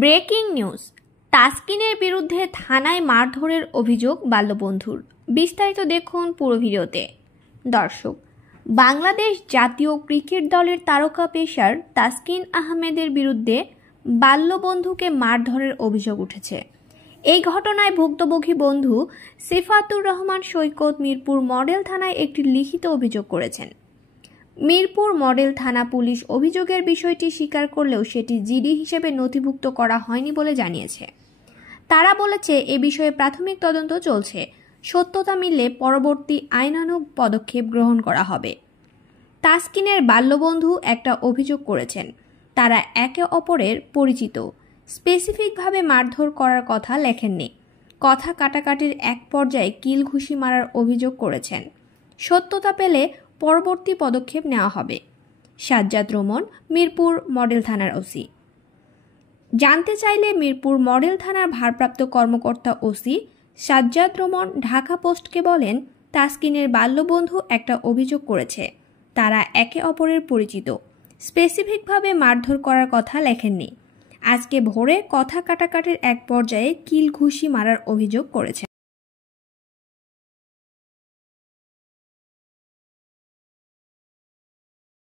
Breaking news, তাসকিনের বিরুদ্ধে থানায় মারধরের অভিযোগ বাল্যবন্ধুর। বিস্তারিত দেখুন পুরো ভিডিওতে। দর্শক, বাংলাদেশ জাতীয় ক্রিকেট দলের তারকা পেসার তাসকিন আহমেদের বিরুদ্ধে বাল্যবন্ধুকে মারধরের অভিযোগ উঠেছে। এই ঘটনায় ভুক্তভোগী বন্ধু সিফাতুর রহমান সৈকত মিরপুর মডেল থানায় একটি লিখিত অভিযোগ করেছেন। মিরপুর মডেল থানা পুলিশ অভিযোগের বিষয়টি স্বীকার করলেও সেটি জিডি হিসেবে নথিভুক্ত করা হয়নি বলে জানিয়েছে। তারা বলেছে, এ বিষয়ে প্রাথমিক তদন্ত চলছে, সত্যতা মিললে পরবর্তী আইনানুগ পদক্ষেপ গ্রহণ করা হবে। তাসকিনের বাল্যবন্ধু একটা অভিযোগ করেছেন, তারা একে অপরের পরিচিত। স্পেসিফিকভাবে মারধর করার কথা লেখেননি। কথা কাটাকাটির এক পর্যায়ে কিল ঘুষি মারার অভিযোগ করেছেন। সত্যতা পেলে পরবর্তী পদক্ষেপ নেওয়া হবে। সাজ্জাদ রোমন, মিরপুর মডেল থানার ওসি। জানতে চাইলে মিরপুর মডেল থানার ভারপ্রাপ্ত কর্মকর্তা ওসি সাজ্জাদ রোমন ঢাকা পোস্টকে বলেন, তাসকিনের বাল্যবন্ধু একটা অভিযোগ করেছে, তারা একে অপরের পরিচিত। স্পেসিফিকভাবে মারধর করার কথা লেখেননি। আজকে ভোরে কথা কাটাকাটির এক পর্যায়ে কিল ঘুষি মারার অভিযোগ করেছেন।